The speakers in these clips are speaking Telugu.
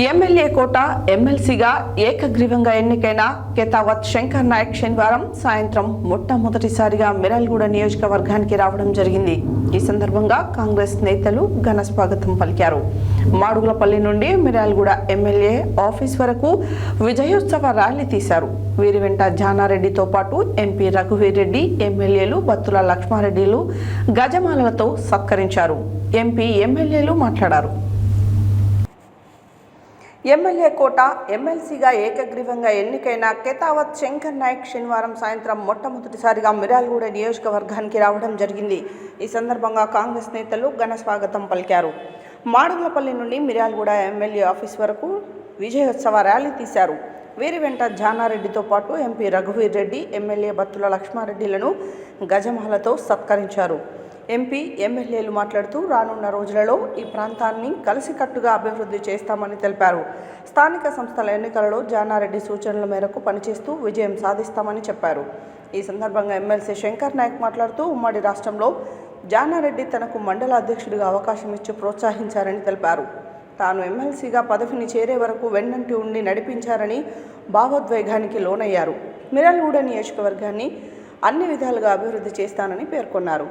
ఎమ్మెల్యే కోట ఎమ్మెల్సీగా ఏకగ్రీవంగా ఎన్నికైన కేతావత్ శంకర్ నాయక్ శనివారం సాయంత్రం మొట్టమొదటిసారిగా మిరల్గూడ నియోజకవర్గానికి రావడం జరిగింది. ఈ సందర్భంగా కాంగ్రెస్ నేతలు ఘన స్వాగతం పలికారు. మాడుగులపల్లి నుండి మిరాల్గూడ ఎమ్మెల్యే ఆఫీస్ వరకు విజయోత్సవ ర్యాలీ తీశారు. వీరి వెంట జానారెడ్డితో పాటు ఎంపీ రఘువీరెడ్డి ఎమ్మెల్యేలు బత్తుల లక్ష్మారెడ్డిలు గజమాలలతో సత్కరించారు. ఎంపీ ఎమ్మెల్యేలు మాట్లాడారు. ఎమ్మెల్యే కోట ఎమ్మెల్సీగా ఏకగ్రీవంగా ఎన్నికైన కెతావత్ శంకర్ నాయక్ శనివారం సాయంత్రం మొట్టమొదటిసారిగా మిరాల్గూడ నియోజకవర్గానికి రావడం జరిగింది. ఈ సందర్భంగా కాంగ్రెస్ నేతలు ఘన స్వాగతం పలికారు. మాడుగులపల్లి నుండి మిర్యాలగూడ ఎమ్మెల్యే ఆఫీస్ వరకు విజయోత్సవ ర్యాలీ తీశారు. వీరి వెంట జానారెడ్డితో పాటు ఎంపీ రఘువీర్ రెడ్డి ఎమ్మెల్యే బత్తుల లక్ష్మారెడ్డిలను గజమాలతో సత్కరించారు. ఎంపీ ఎమ్మెల్యేలు మాట్లాడుతూ రానున్న రోజులలో ఈ ప్రాంతాన్ని కలిసికట్టుగా అభివృద్ధి చేస్తామని తెలిపారు. స్థానిక సంస్థల ఎన్నికలలో జానారెడ్డి సూచనల మేరకు పనిచేస్తూ విజయం సాధిస్తామని చెప్పారు. ఈ సందర్భంగా ఎమ్మెల్సీ శంకర్ నాయక్ మాట్లాడుతూ ఉమ్మడి రాష్ట్రంలో జానారెడ్డి తనకు మండల అధ్యక్షుడిగా అవకాశం ఇచ్చి ప్రోత్సహించారని తెలిపారు. తాను ఎమ్మెల్సీగా పదవిని చేరే వరకు వెన్నంటి ఉండి నడిపించారని భావోద్వేగానికి లోనయ్యారు. మిరల్గూడ నియోజకవర్గాన్ని అన్ని విధాలుగా అభివృద్ధి చేస్తానని పేర్కొన్నారు.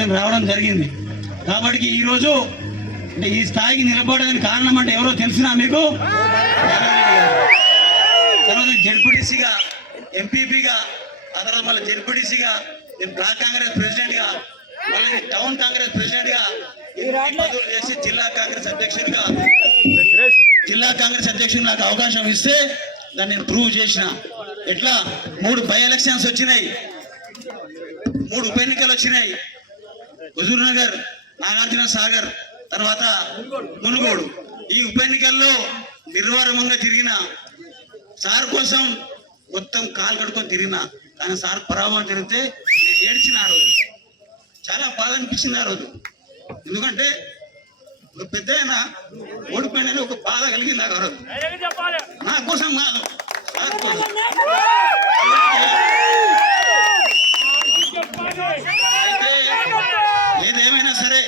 అతనికి రావడం జరిగింది. కాబట్టి ఈరోజు అంటే ఈ స్థాయికి నిలబడడానికి కారణం అంటే ఎవరో తెలిసినా మీకు? తర్వాత జడ్పీటీసీగా ఎంపీపీగా ఆ తర్వాత మళ్ళీ జడ్పీటీసీగా నేను బ్లాక్ కాంగ్రెస్ ప్రెసిడెంట్గా మళ్ళీ టౌన్ కాంగ్రెస్ ప్రెసిడెంట్గా పదవులు చేసి జిల్లా కాంగ్రెస్ అధ్యక్షుడిగా జిల్లా కాంగ్రెస్ అధ్యక్షుడు నాకు అవకాశం ఇస్తే దాన్ని నేను ప్రూవ్ చేసిన. ఎట్లా? మూడు బై ఎలక్షన్స్ వచ్చినాయి. మూడు ఉప ఎన్నికలు వచ్చినాయి. హుజూర్ నగర్ నాగార్జున సాగర్ తర్వాత మునుగోడు. ఈ ఉప ఎన్నికల్లో నిర్వారమంగా తిరిగిన సార్ కోసం మొత్తం కాలు కడుకొని తిరిగిన కానీ సార్ పరాభవం జరిగితే నేను ఏడ్చిన ఆ రోజు. చాలా బాధ అనిపించింది ఆ రోజు. ఎందుకంటే ఒక పెద్ద ఆయన ఓడిపోయినని ఒక బాధ కలిగింది నాకు ఆ రోజు. నా కోసం కాదు సార్ కోసం అయితే ఏదేమైనా సరే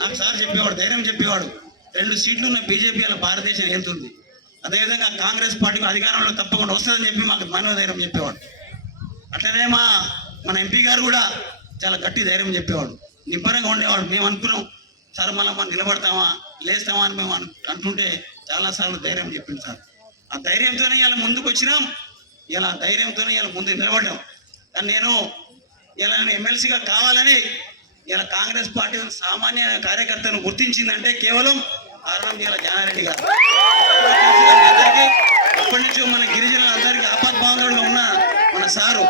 నాకు సార్ చెప్పేవాడు ధైర్యం చెప్పేవాడు. రెండు సీట్లు ఉన్న బీజేపీ అలా భారతదేశం వెళ్తుంది. అదేవిధంగా కాంగ్రెస్ పార్టీ అధికారంలో తప్పకుండా వస్తుందని చెప్పి మాకు మనోధైర్యం చెప్పేవాడు. అట్లనే మా మన ఎంపీ గారు కూడా చాలా గట్టి ధైర్యం చెప్పేవాడు. నిబ్బరంగా ఉండేవాడు. మేము అనుకున్నాం సార్ మళ్ళీ మనం నిలబడతామా లేస్తామా అని మేము అను- అంటుంటే చాలాసార్లు ధైర్యం చెప్పింది సార్. ఆ ధైర్యంతోనే ఇలా ముందుకు వచ్చినాం. ఇలా ధైర్యంతోనే ఇలా ముందు నిలబడ్డాం. కానీ నేను ఇలా నేను ఎమ్మెల్సీగా కావాలని ఇలా కాంగ్రెస్ పార్టీ సామాన్య కార్యకర్తను గుర్తించిందంటే కేవలం కారణం ఇలా జానారెడ్డి గారు. అప్పటి నుంచి మన గిరిజనులందరికీ ఆపద్బాంధవులుగా ఉన్న మన సారు